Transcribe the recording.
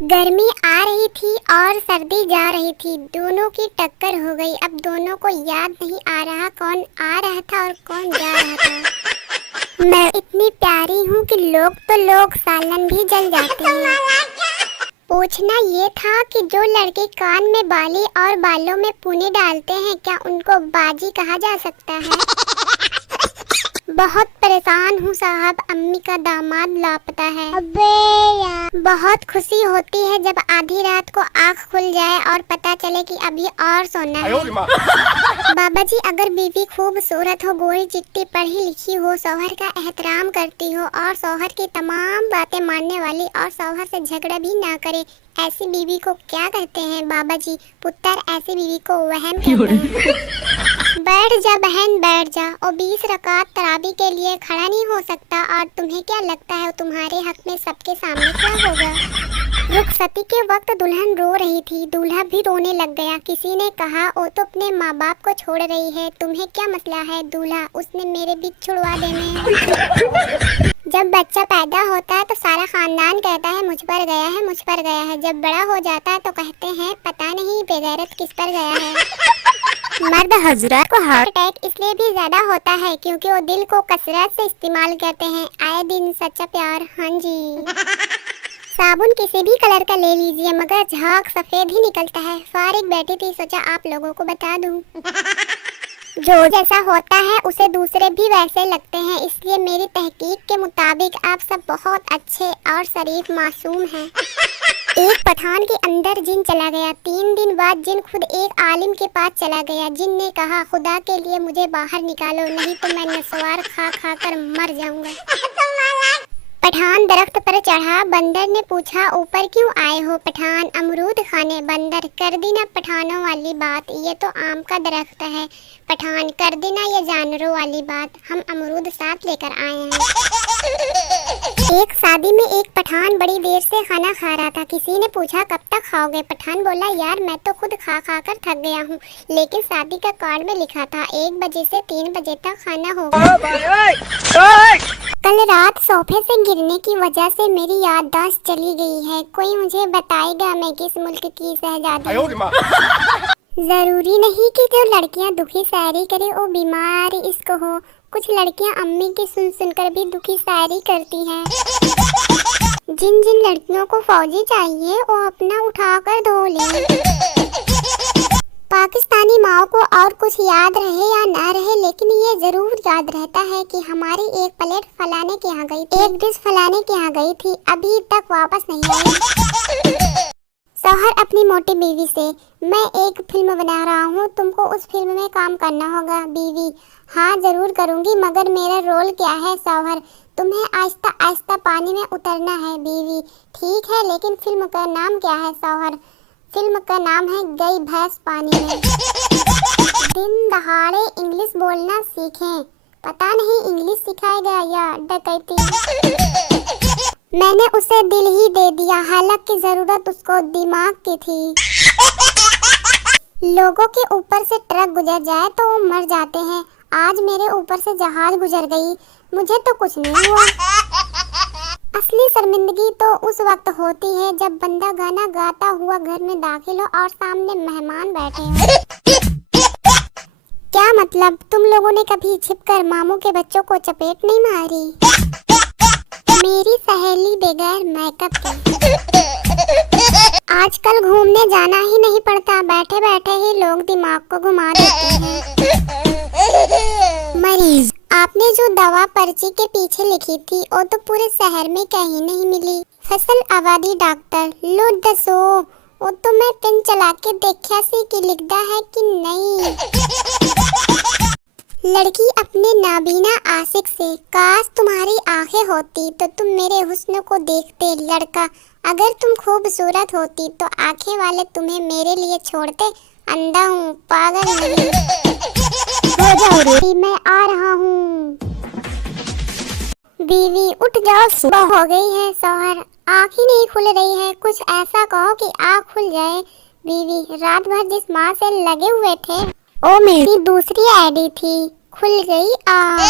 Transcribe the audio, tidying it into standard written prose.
गर्मी आ रही थी और सर्दी जा रही थी, दोनों की टक्कर हो गई। अब दोनों को याद नहीं आ रहा कौन आ रहा था और कौन जा रहा था। मैं इतनी प्यारी हूँ कि लोग सालन भी जल जाते हैं। पूछना ये था कि जो लड़के कान में बाली और बालों में पूनी डालते हैं, क्या उनको बाजी कहा जा सकता है? बहुत परेशान हूँ साहब, अम्मी का दामाद लापता है। अबे यार। बहुत खुशी होती है जब आधी रात को आँख खुल जाए और पता चले कि अभी और सोना है। बाबा जी, अगर बीवी खूबसूरत हो, गोरी चिट्टी, पढ़ी लिखी हो, शौहर का एहतराम करती हो और शौहर की तमाम बातें मानने वाली और शौहर से झगड़ा भी ना करे, ऐसी बीवी को क्या कहते हैं बाबा जी? पुत्र, ऐसी बीवी को वहम कहते हैं। बैठ जा बहन, बैठ जा। और 20 रकात तरावी के लिए खड़ा नहीं हो सकता? और तुम्हें क्या लगता है तुम्हारे हक में सबके सामने क्या होगा? रुखसती के वक्त दुल्हन रो रही थी, दूल्हा भी रोने लग गया। किसी ने कहा वो तो अपने माँ बाप को छोड़ रही है, तुम्हें क्या मसला है? दूल्हा, उसने मेरे बीच छुड़वा देने। जब बच्चा पैदा होता है तो सारा खानदान कहता है मुझ पर गया है, मुझ पर गया है। जब बड़ा हो जाता है तो कहते हैं पता नहीं बेगैरत किस पर गया है। मर्द हजरत को हार्ट अटैक इसलिए भी ज्यादा होता है क्योंकि वो दिल को कसरत से इस्तेमाल करते हैं। आए दिन सच्चा प्यार। हाँ जी। साबुन किसी भी कलर का ले लीजिए मगर झाग सफेद ही निकलता है। फारिग बैठी थी, सोचा आप लोगों को बता दूं। जो जैसा होता है उसे दूसरे भी वैसे लगते हैं, इसलिए मेरी तहकीक के मुताबिक आप सब बहुत अच्छे और शरीफ मासूम हैं। एक पठान के अंदर जिन चला गया। 3 दिन बाद जिन खुद एक आलिम के पास चला गया। जिन ने कहा खुदा के लिए मुझे बाहर निकालो, नहीं तो मैं नस्वार खा खा कर मर जाऊंगा। पठान दरख्त पर चढ़ा। बंदर ने पूछा ऊपर क्यों आए हो? पठान, अमरूद खाने। बंदर, कर दी ना पठानों वाली बात, ये तो आम का दरख्त है। पठान, कर दी ना ये जानवरों वाली बात, हम अमरूद साथ लेकर आए हैं। एक शादी में एक पठान बड़ी देर से खाना खा रहा था। किसी ने पूछा कब तक खाओगे? पठान बोला यार मैं तो खुद खा खा कर थक गया हूँ, लेकिन शादी का कार्ड में लिखा था 1 बजे से 3 बजे तक खाना होगा। कल रात सोफे से गिरने की वजह से मेरी याददाश्त चली गई है। कोई मुझे बताएगा मैं किस मुल्क की शहजादी हूँ? जरूरी नहीं कि जो लड़कियां दुखी शायरी करे वो बीमार इश्क हो। कुछ लड़कियां अम्मी की सुन सुनकर भी दुखी शायरी करती हैं। जिन जिन लड़कियों को फौजी चाहिए वो अपना उठाकर धो ले। पाकिस्तानी माओ को और कुछ याद रहे या ना रहे, लेकिन ये जरूर याद रहता है कि हमारी एक प्लेट फलाने के यहाँ गई थी, एक डिश फलाने के यहाँ गई थी, अभी तक वापस नहीं आई। शौहर अपनी मोटी बीवी से, मैं एक फिल्म बना रहा हूँ, तुमको उस फिल्म में काम करना होगा। बीवी, हाँ जरूर करूँगी, मगर मेरा रोल क्या है? शौहर, तुम्हें आहिस्ता आहिस्ता पानी में उतरना है। बीवी, ठीक है, लेकिन फिल्म का नाम क्या है? शौहर, फिल्म का नाम है गई भैंस पानी में। दिन दहाड़े इंग्लिश बोलना सीखें, पता नहीं इंग्लिश सिखाएगा या डकैती। मैंने उसे दिल ही दे दिया, हालांकि जरूरत उसको दिमाग की थी। लोगों के ऊपर से ट्रक गुजर जाए तो वो मर जाते हैं, आज मेरे ऊपर से जहाज गुजर गई, मुझे तो कुछ नहीं हुआ। असली शर्मिंदगी तो उस वक्त होती है जब बंदा गाना गाता हुआ घर में दाखिल हो और सामने मेहमान बैठे हो। क्या मतलब, तुम लोगों ने कभी छिपकर मामू के बच्चों को चपेट नहीं मारी? मेरी सहेली बगैर मेकअप के। आजकल घूमने जाना ही नहीं पड़ता, बैठे बैठे ही लोग दिमाग को घुमा देते हैं। मरीज, आपने जो दवा पर्ची के पीछे लिखी थी वो तो पूरे शहर में कहीं नहीं मिली। फसल आबादी डॉक्टर, लो दसो, वो तो मैं पेन चला के देखा सी कि लिखदा है कि नहीं। लड़की अपने नाबीना आशिक से, काश तुम्हारी आंखें होती तो तुम मेरे हुस्न को देखते। लड़का, अगर तुम खूबसूरत होती तो आंखें वाले तुम्हें मेरे लिए छोड़ते। अंधा हूँ, पागल नहीं। हो जाओ रे, मैं आ रहा हूँ। बीवी, उठ जाओ, सुबह हो गई है। शौहर, आँख ही नहीं खुल रही है, कुछ ऐसा कहो कि आँख खुल जाए। बीवी, रात भर जिस माँ से लगे हुए थे वो मेरी दूसरी आईडी थी, खुल गई आँख।